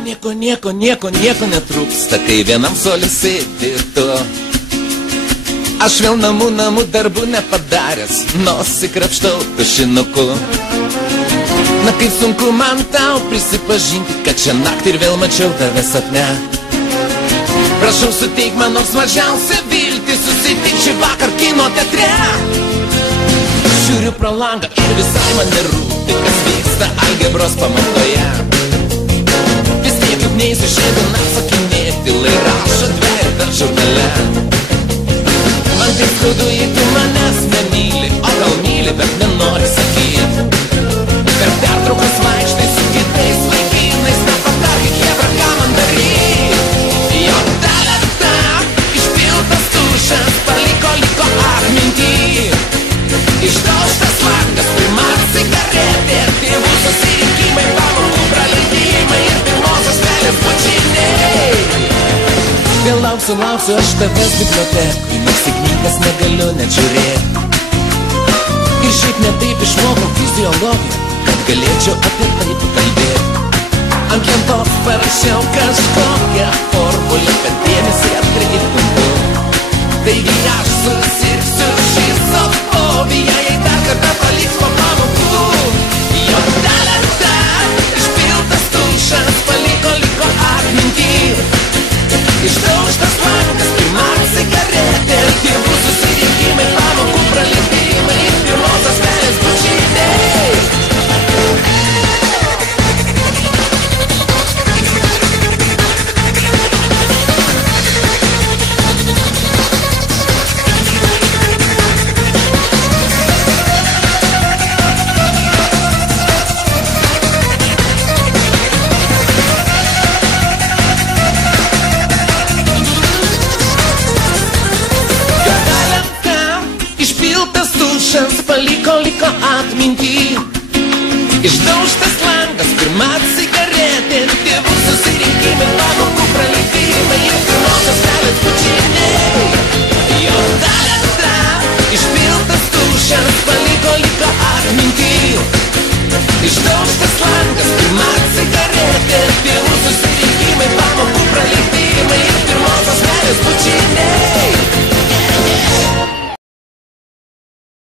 Nieko netrūksta, kai vienam suole sėdi tu. Aš vėl namų darbų nepadaręs, nosį krapštau tušinuku. Na kaip sunku man tau prisipažinti, kad šią naktį ir vėl mačiau tave sapne. Prašau suteik man nors mažiausią viltį, susitik šį vakar kino teatre. Žiūriu pro langą ir visai man nerūpi, kas vyksta algebros pamokoje. Vis tiek juk neįsiu šiandien atsakinėti, lai rašo dverį dar žurnale. Man taip skaudu, jei tu manęs nemyli, o gal myli, bet nenori sakyti. Per pertraukas vaikštai su kitais vaikinais, nepatarkit chebra, ką man daryt. Jo talenta, išpiltas tušas, paliko atmintį. Išdaužtas langas, pirmas cigaretė, tėvų susirinkimai, pamokų praleidimai ir pirmosios meilės bučiniai. Vėl lauksiu aš tavęs bibliotekui, nors į knygas negaliu net žiūrėti. Ir šiaip ne taip išmokau fiziologiją, kad galėčiau apie tai pakalbėti. Ant lentos parašiau kažkokią formulę, kad dėmesį atkreiptum. Taigi aš susirgsiu šizofobija, jei dar kartą paliks po pamokų. Jo talenta, išpiltas tušas, paliko atmintį. Išdaužtas langas, pirma cigaretė, tėvų susirinkimai, pamokų praleidimai ir pirmosios meilės bučiniai. Paliko atmintį. Išdaužtas langas, pirma cigaretė, tėvų